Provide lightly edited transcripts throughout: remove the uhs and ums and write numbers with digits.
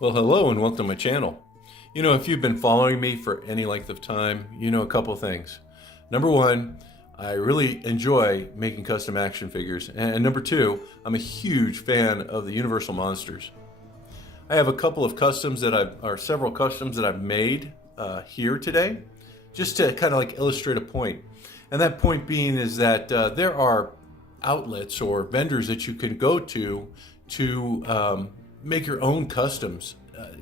Well, hello and welcome to my channel. If you've been following me for any length of time, you know a couple of things. Number one, I really enjoy making custom action figures. And number two, I'm a huge fan of the Universal Monsters. I have a couple of customs several customs that I've made here today, just to kind of like illustrate a point. And that point being is that there are outlets or vendors that you can go to make your own customs.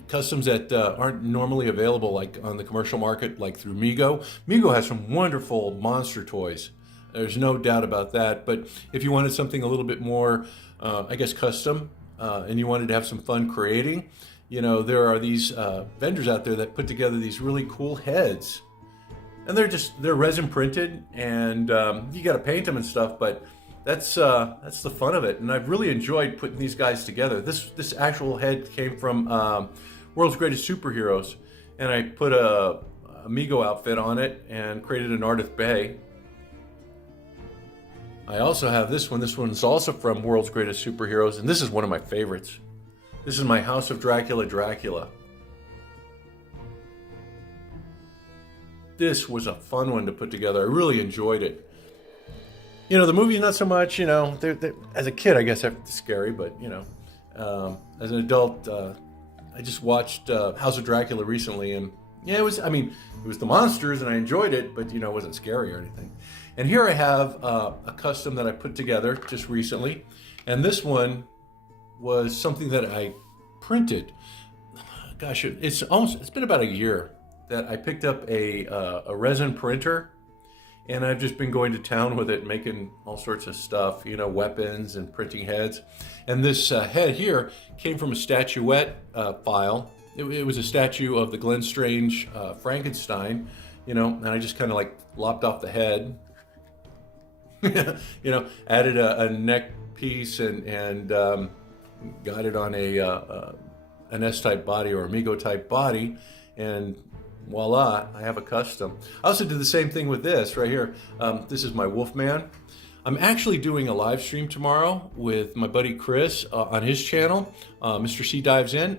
Customs that aren't normally available like on the commercial market, like through Mego. Mego has some wonderful monster toys. There's no doubt about that. But if you wanted something a little bit more, custom, and you wanted to have some fun creating, there are these vendors out there that put together these really cool heads. And they're resin printed, and you got to paint them and stuff, but that's the fun of it, and I've really enjoyed putting these guys together. This actual head came from World's Greatest Superheroes, and I put a Mego outfit on it and created an Ardith Bay. I also have this one. This one's also from World's Greatest Superheroes, and this is one of my favorites. This is my House of Dracula. This was a fun one to put together. I really enjoyed it. The movie, not so much, as a kid, I guess it's scary, but, as an adult, I just watched House of Dracula recently, and yeah, it was the monsters, and I enjoyed it, but, it wasn't scary or anything. And here I have a custom that I put together just recently, and this one was something that I printed. Gosh, it's been about a year that I picked up a resin printer. And I've just been going to town with it, making all sorts of stuff, weapons and printing heads. And this head here came from a statuette file. It was a statue of the Glenn Strange Frankenstein, and I just kind of like lopped off the head, added a neck piece and got it on an S-type body or a Mego type body, and voila, I have a custom. I also did the same thing with this right here. This is my Wolfman. I'm actually doing a live stream tomorrow with my buddy Chris on his channel, Mr. C Dives In.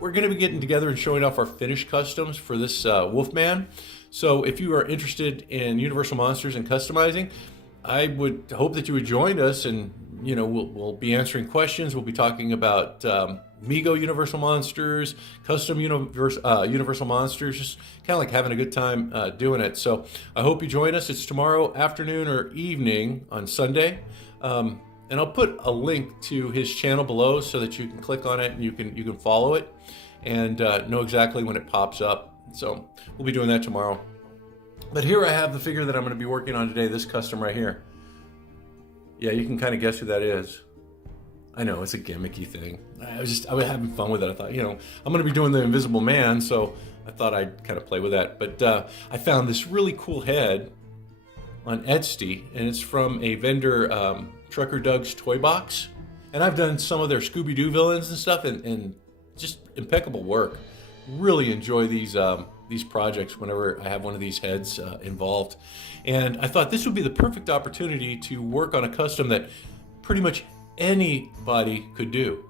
We're going to be getting together and showing off our finished customs for this Wolfman. So if you are interested in Universal Monsters and customizing, I would hope that you would join us, and we'll be answering questions. We'll be talking about Mego Universal Monsters, custom Universal Monsters, just kind of like having a good time doing it. So I hope you join us. It's tomorrow afternoon or evening on Sunday. And I'll put a link to his channel below so that you can click on it and you can follow it and know exactly when it pops up. So we'll be doing that tomorrow. But here I have the figure that I'm going to be working on today, this custom right here. Yeah, you can kind of guess who that is. I know, it's a gimmicky thing. I was having fun with it. I thought, I'm going to be doing the Invisible Man, so I thought I'd kind of play with that. But I found this really cool head on Etsy, and it's from a vendor, Trucker Doug's Toy Box. And I've done some of their Scooby-Doo villains and stuff, and just impeccable work. Really enjoy these projects whenever I have one of these heads involved. And I thought this would be the perfect opportunity to work on a custom that pretty much anybody could do.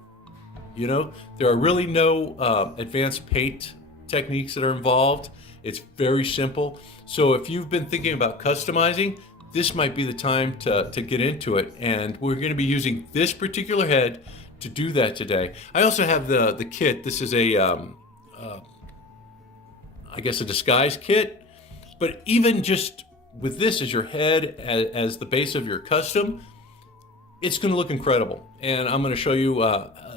There are really no advanced paint techniques that are involved. It's very simple. So if you've been thinking about customizing, this might be the time to get into it. And we're going to be using this particular head to do that today. I also have the kit. This is a disguise kit. But even just with this as your head, as the base of your custom, it's going to look incredible. And I'm going to show you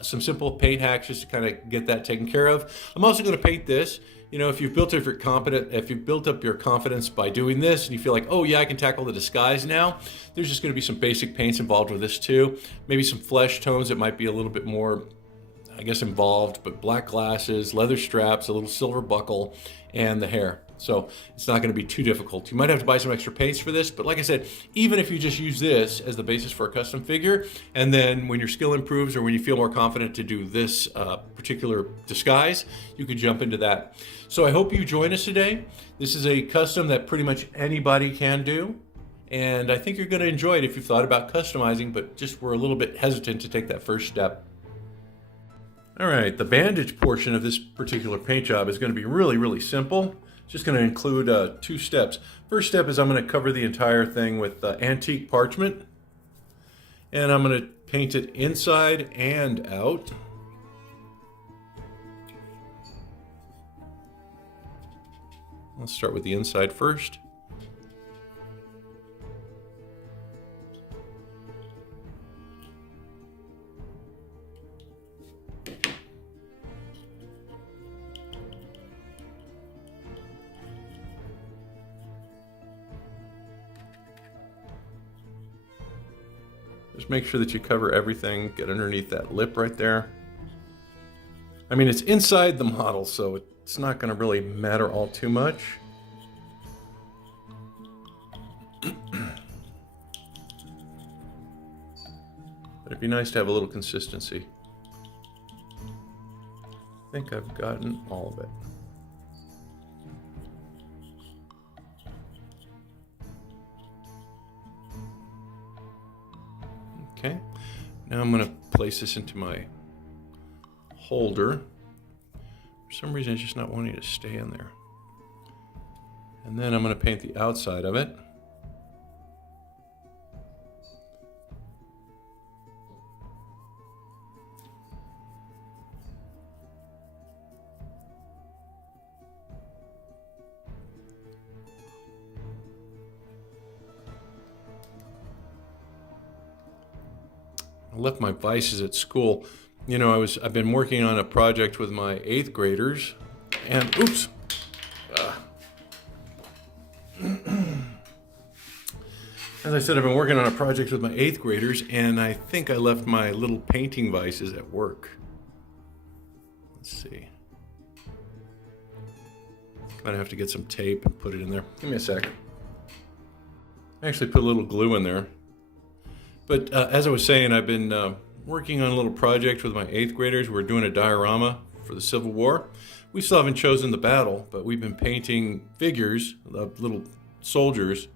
some simple paint hacks just to kind of get that taken care of. I'm also going to paint this. If you've built up your confidence by doing this, and you feel like, oh yeah, I can tackle the disguise now, there's just going to be some basic paints involved with this too. Maybe some flesh tones that might be a little bit more, involved, but black glasses, leather straps, a little silver buckle, and the hair. So it's not going to be too difficult. You might have to buy some extra paints for this, but like I said, even if you just use this as the basis for a custom figure, and then when your skill improves or when you feel more confident to do this particular disguise, you can jump into that. So I hope you join us today. This is a custom that pretty much anybody can do. And I think you're going to enjoy it if you've thought about customizing, but just were a little bit hesitant to take that first step. All right, the bandage portion of this particular paint job is going to be really, really simple. It's just going to include 2 steps. First step is I'm going to cover the entire thing with antique parchment. And I'm going to paint it inside and out. Let's start with the inside first. Just make sure that you cover everything, get underneath that lip right there. I mean, it's inside the model, so it's not going to really matter all too much. But it'd be nice to have a little consistency. I think I've gotten all of it. Okay, now I'm going to place this into my holder. For some reason, it's just not wanting to stay in there. And then I'm going to paint the outside of it. I left my vices at school. You know, I've been working on a project with my 8th graders, and oops. As I said, I've been working on a project with my 8th graders, and I think I left my little painting vices at work. Let's see. Might have to get some tape and put it in there. Give me a sec. I actually put a little glue in there. But as I was saying, I've been working on a little project with my 8th graders. We're doing a diorama for the Civil War. We still haven't chosen the battle, but we've been painting figures of little soldiers,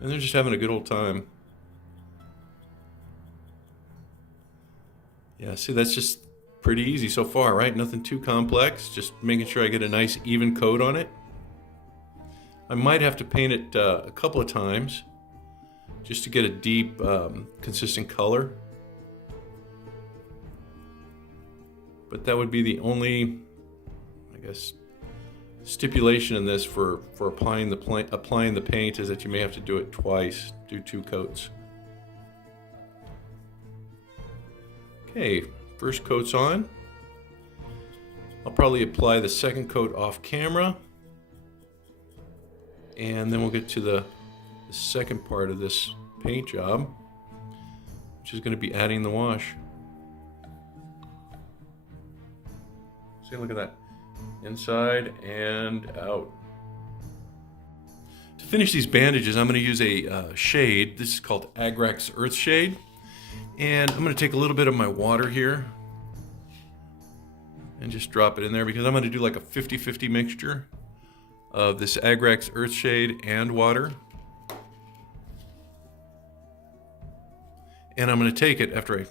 and they're just having a good old time. Yeah, see, that's just pretty easy so far, right? Nothing too complex, just making sure I get a nice even coat on it. I might have to paint it a couple of times just to get a deep, consistent color. But that would be the only, I guess, stipulation in this for applying the paint is that you may have to do it twice, do 2 coats. Okay, first coat's on. I'll probably apply the second coat off camera, and then we'll get to the second part of this paint job, which is going to be adding the wash. See, look at that. Inside and out. To finish these bandages, I'm going to use a shade. This is called Agrax Earth Shade. And I'm going to take a little bit of my water here and just drop it in there because I'm going to do like a 50-50 mixture of this Agrax Earth Shade and water. And I'm going to take it after I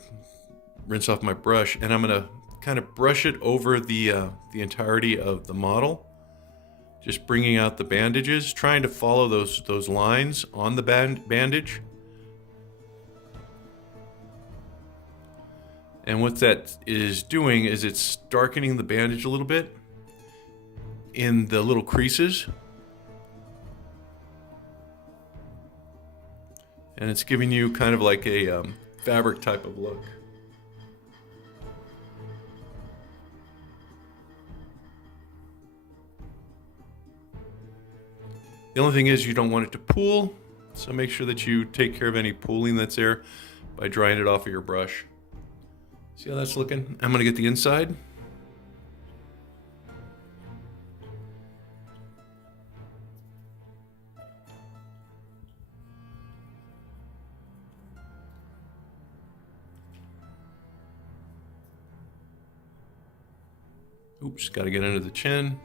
rinse off my brush, and I'm going to kind of brush it over the entirety of the model, just bringing out the bandages, trying to follow those lines on the bandage. And what that is doing is it's darkening the bandage a little bit in the little creases. And it's giving you kind of like a fabric type of look. The only thing is you don't want it to pool, so make sure that you take care of any pooling that's there by drying it off of your brush. See how that's looking? I'm going to get the inside. Oops, got to get under the chin.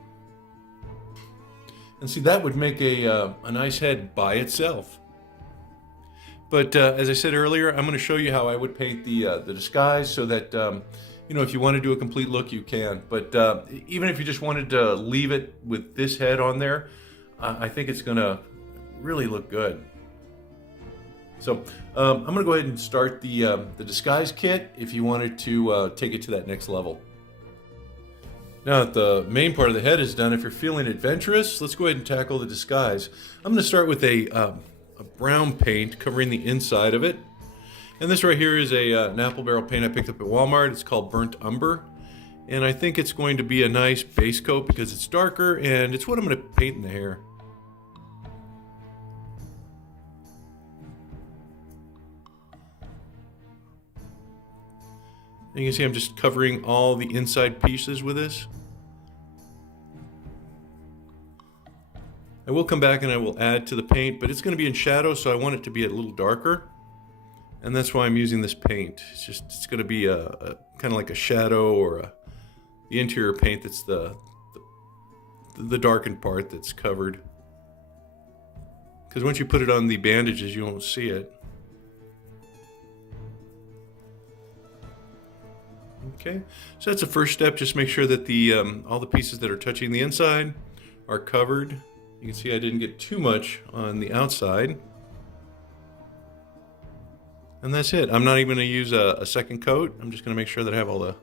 And see, that would make a nice head by itself. But as I said earlier, I'm going to show you how I would paint the disguise so that you know, if you want to do a complete look, you can. But even if you just wanted to leave it with this head on there, I think it's going to really look good. So I'm going to go ahead and start the disguise kit if you wanted to take it to that next level. Now that the main part of the head is done, if you're feeling adventurous, let's go ahead and tackle the disguise. I'm going to start with a brown paint covering the inside of it. And this right here is an apple barrel paint I picked up at Walmart. It's called Burnt Umber. And I think it's going to be a nice base coat because it's darker, and it's what I'm going to paint in the hair. And you can see I'm just covering all the inside pieces with this. I will come back and I will add to the paint, but it's going to be in shadow, so I want it to be a little darker. And that's why I'm using this paint. It's going to be a kind of like a shadow, or the interior paint that's the darkened part that's covered. Because once you put it on the bandages, you won't see it. Okay, so that's the first step. Just make sure that the all the pieces that are touching the inside are covered. You can see I didn't get too much on the outside. And that's it. I'm not even going to use a second coat. I'm just going to make sure that I have all the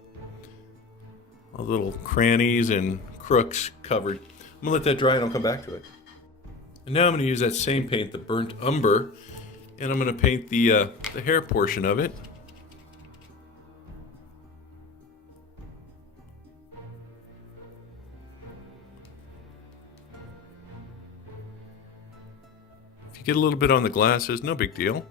little crannies and crooks covered. I'm going to let that dry and I'll come back to it. And now I'm going to use that same paint, the Burnt Umber, and I'm going to paint the hair portion of it. If you get a little bit on the glasses, no big deal.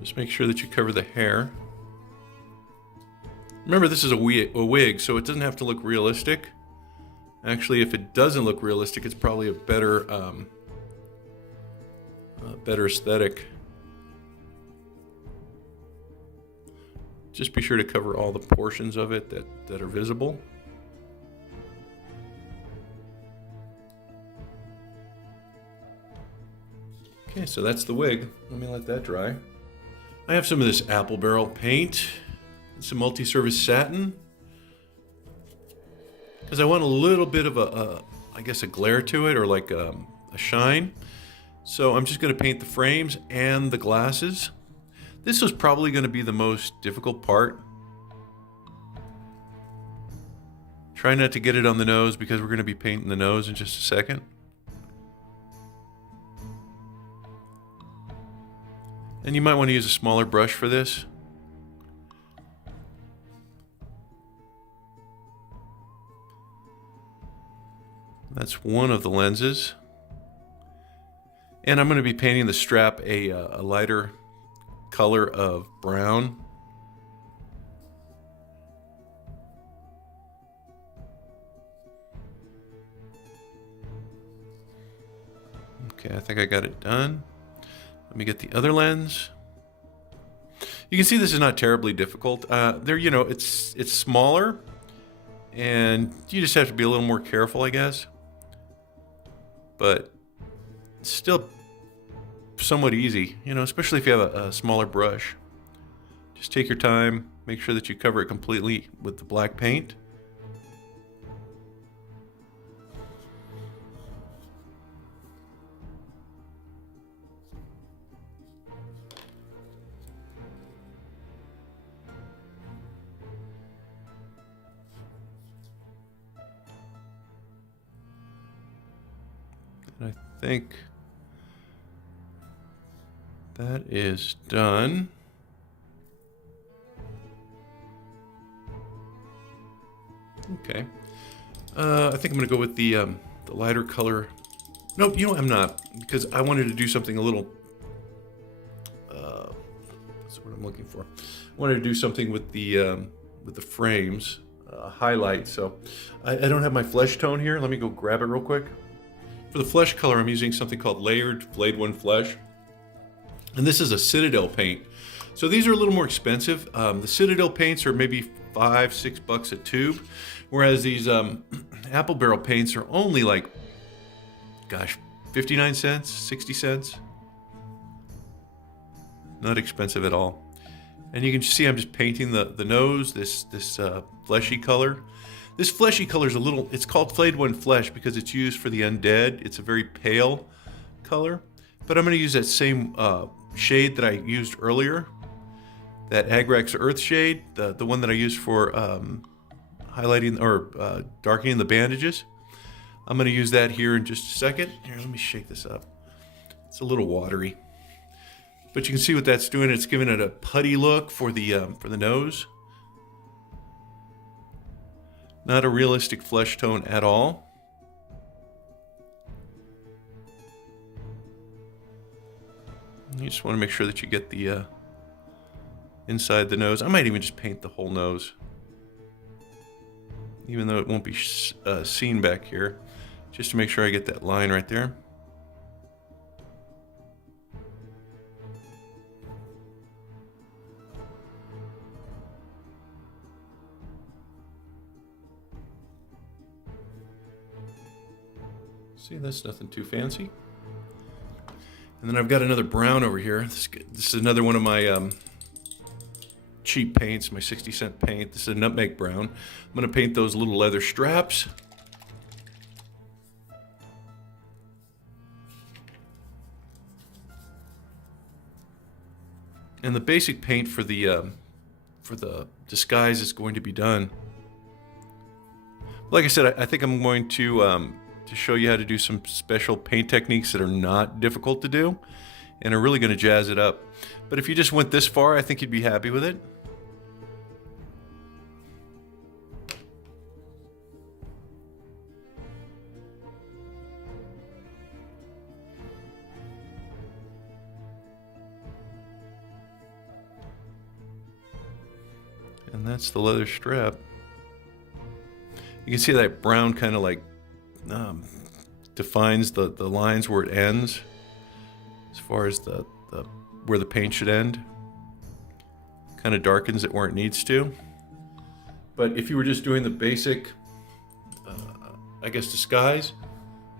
Just make sure that you cover the hair. Remember, this is a wig, so it doesn't have to look realistic. Actually, if it doesn't look realistic, it's probably a better aesthetic. Just be sure to cover all the portions of it that are visible. Okay, so that's the wig. Let me let that dry. I have some of this apple barrel paint and some multi-service satin, because I want a little bit of I guess a glare to it, or like a shine. So I'm just going to paint the frames and the glasses. This was probably going to be the most difficult part. Try not to get it on the nose, because we're going to be painting the nose in just a second. And you might want to use a smaller brush for this. That's one of the lenses. And I'm going to be painting the strap a lighter color of brown. Okay, I think I got it done. Let me get the other lens. You can see this is not terribly difficult. It's smaller, and you just have to be a little more careful, I guess. But it's still somewhat easy, especially if you have a smaller brush. Just take your time, make sure that you cover it completely with the black paint. And I think that is done. Okay. I think I'm going to go with the lighter color. Nope, I'm not, because I wanted to do something a little. That's what I'm looking for. I wanted to do something with the frames, highlight. So I don't have my flesh tone here. Let me go grab it real quick. For the flesh color, I'm using something called Layered Flayed One Flesh. And this is a Citadel paint. So these are a little more expensive. The Citadel paints are maybe $5-6 a tube, whereas these apple barrel paints are only like gosh, 59 cents, 60 cents. Not expensive at all. And you can see I'm just painting the nose, this fleshy color. This fleshy color is it's called Flayed One Flesh because it's used for the undead. It's a very pale color. But I'm going to use that same shade that I used earlier. That Agrax Earth shade, the one that I used for highlighting or darkening the bandages. I'm going to use that here in just a second. Here, let me shake this up. It's a little watery. But you can see what that's doing. It's giving it a putty look for the nose. Not a realistic flesh tone at all. You just want to make sure that you get the inside the nose. I might even just paint the whole nose, even though it won't be seen back here, just to make sure I get that line right there. See, that's nothing too fancy. And then I've got another brown over here. This is another one of my cheap paints, my 60-cent paint. This is a nutmeg brown. I'm going to paint those little leather straps. And the basic paint for the disguise is going to be done. Like I said, I think I'm going to show you how to do some special paint techniques that are not difficult to do and are really going to jazz it up. But if you just went this far, I think you'd be happy with it. And that's the leather strap. You can see that brown kind of like defines the lines where it ends, as far as the where the paint should end. Kind of darkens it where it needs to. But if you were just doing the basic, I guess, disguise,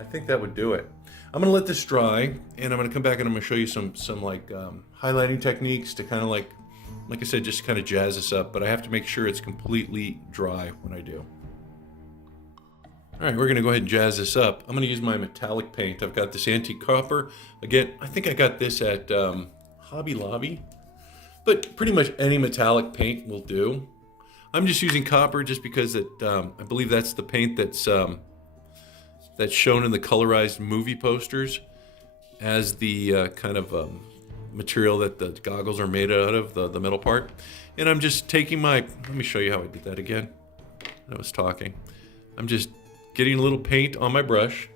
I think that would do it. I'm gonna let this dry, and I'm gonna come back and I'm gonna show you some like highlighting techniques to kind of like I said, just kind of jazz this up. But I have to make sure it's completely dry when I do. All right, we're going to go ahead and jazz this up. I'm going to use my metallic paint. I've got this antique copper. Again, I think I got this at Hobby Lobby, but pretty much any metallic paint will do. I'm just using copper just because I believe that's the paint that's shown in the colorized movie posters as the kind of material that the goggles are made out of, the metal part. And I'm just taking let me show you how I did that again. I was talking. I'm just getting a little paint on my brush,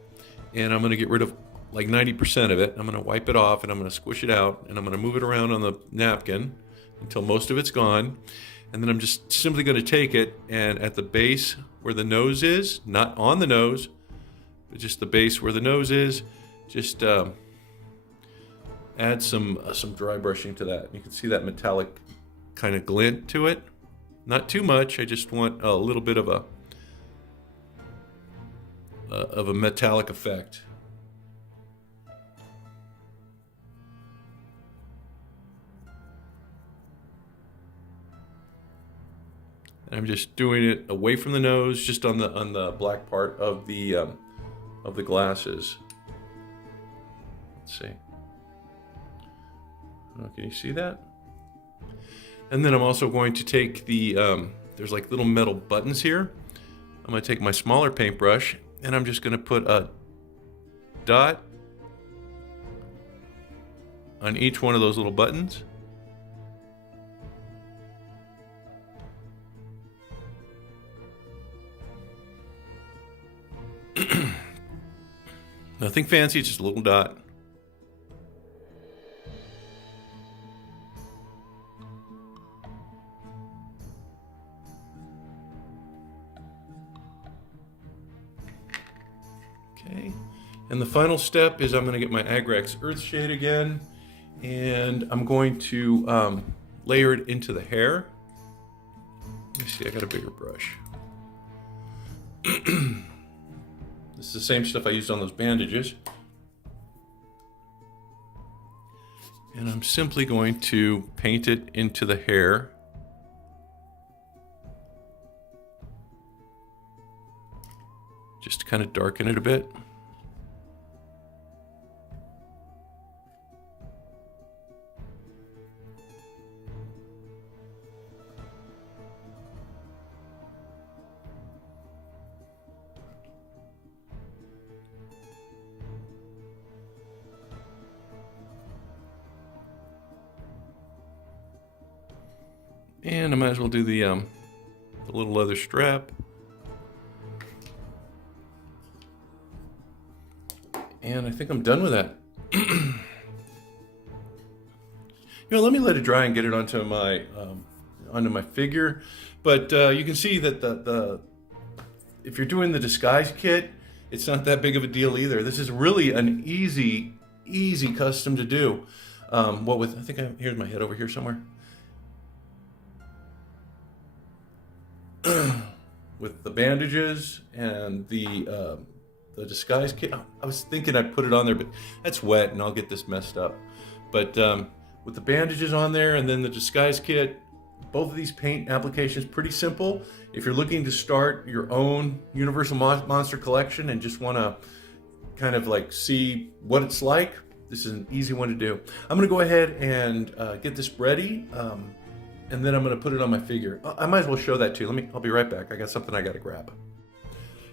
and I'm going to get rid of like 90% of it. I'm going to wipe it off, and I'm going to squish it out, and I'm going to move it around on the napkin until most of it's gone. And then I'm just simply going to take it, and at the base where the nose is, not on the nose, but just the base where the nose is, just add some dry brushing to that. You can see that metallic kind of glint to it. Not too much. I just want a little bit of a metallic effect. And I'm just doing it away from the nose, just on the black part of the glasses. Let's see. Oh, can you see that? And then I'm also going to take there's like little metal buttons here. I'm going to take my smaller paintbrush, and I'm just going to put a dot on each one of those little buttons. Nothing fancy, just a little dot. Okay, and the final step is I'm going to get my Agrax Earth shade again, and I'm going to layer it into the hair. Let me see, I got a bigger brush. This is the same stuff I used on those bandages. And I'm simply going to paint it into the hair. Just to kind of darken it a bit. And I might as well do the little leather strap. And I think I'm done with that. Let me let it dry and get it onto my figure. But you can see that if you're doing the disguise kit, it's not that big of a deal either. This is really an easy custom to do. Here's my head over here somewhere. With the bandages and the disguise kit. I was thinking I'd put it on there, but that's wet and I'll get this messed up. But with the bandages on there and then the disguise kit, both of these paint applications pretty simple. If you're looking to start your own Universal Monster collection and just want to kind of like see what it's like, this is an easy one to do. I'm going to go ahead and get this ready. And then I'm going to put it on my figure. I might as well show that too. I'll be right back. I got something I got to grab.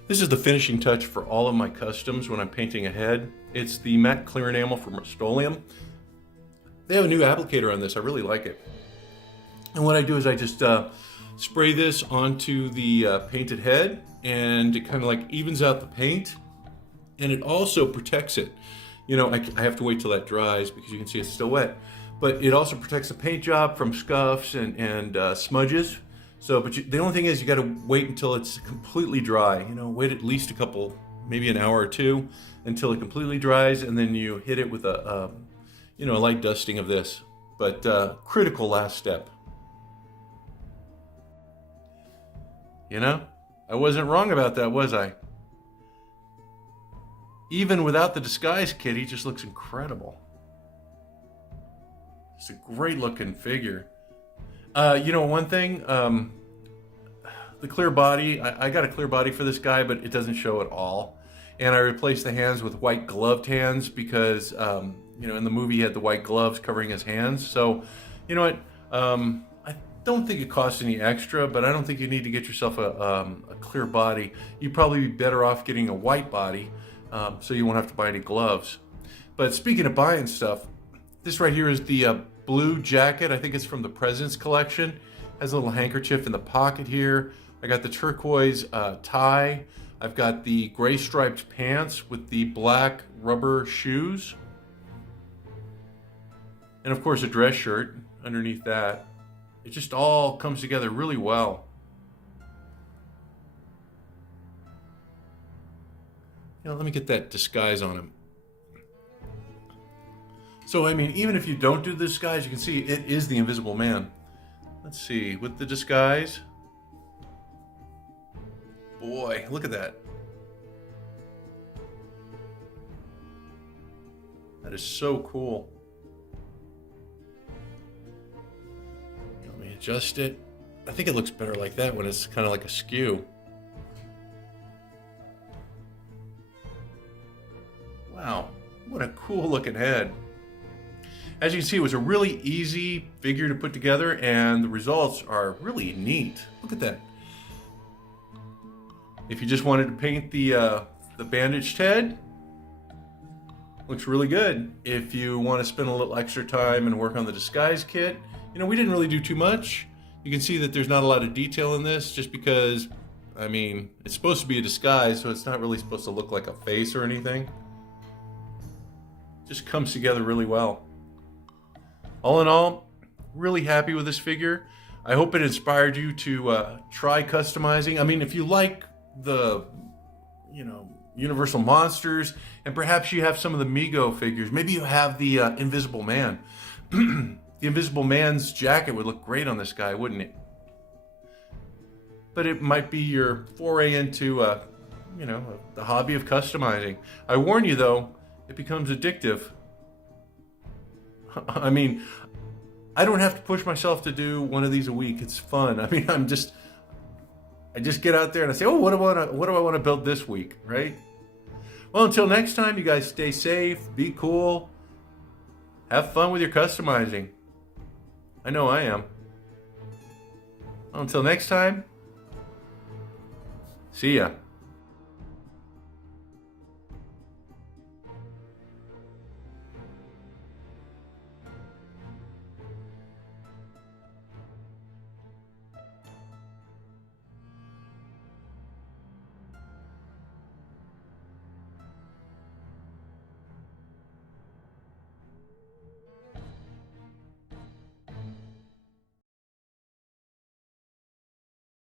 This is the finishing touch for all of my customs when I'm painting a head. It's the matte clear enamel from Rust-Oleum. They have a new applicator on this. I really like it. And what I do is I just spray this onto the painted head, and it kind of like evens out the paint, and it also protects it. I have to wait till that dries because you can see it's still wet. But it also protects the paint job from scuffs and smudges. The only thing is you got to wait until it's completely dry. Wait at least maybe an hour or two until it completely dries, and then you hit it with a light dusting of this. But critical last step. I wasn't wrong about that, was I? Even without the disguise kit, he just looks incredible. It's a great looking figure. One thing, the clear body, I got a clear body for this guy, but it doesn't show at all. And I replaced the hands with white gloved hands because, in the movie he had the white gloves covering his hands. So, you know what, I don't think it costs any extra, but I don't think you need to get yourself a clear body. You'd probably be better off getting a white body, so you won't have to buy any gloves. But speaking of buying stuff, this right here is the blue jacket. I think it's from the President's Collection. Has a little handkerchief in the pocket here. I got the turquoise tie. I've got the gray striped pants with the black rubber shoes. And of course a dress shirt underneath that. It just all comes together really well. Let me get that disguise on him. So, even if you don't do the disguise, you can see it is the Invisible Man. Let's see, with the disguise. Boy, look at that. That is so cool. Let me adjust it. I think it looks better like that when it's kind of like a skew. Wow, what a cool looking head. As you can see, it was a really easy figure to put together, and the results are really neat. Look at that. If you just wanted to paint the bandaged head, looks really good. If you want to spend a little extra time and work on the disguise kit, we didn't really do too much. You can see that there's not a lot of detail in this just because, it's supposed to be a disguise, so it's not really supposed to look like a face or anything. Just comes together really well. All in all, really happy with this figure. I hope it inspired you to try customizing. If you like the, Universal Monsters, and perhaps you have some of the Mego figures. Maybe you have the Invisible Man. The Invisible Man's jacket would look great on this guy, wouldn't it? But it might be your foray into you know, the hobby of customizing. I warn you though, it becomes addictive. I mean, I don't have to push myself to do one of these a week. It's fun. I mean, I just get out there and I say, oh, what do I want to build this week, right? Well, until next time, you guys stay safe, be cool, have fun with your customizing. I know I am. Well, until next time, see ya.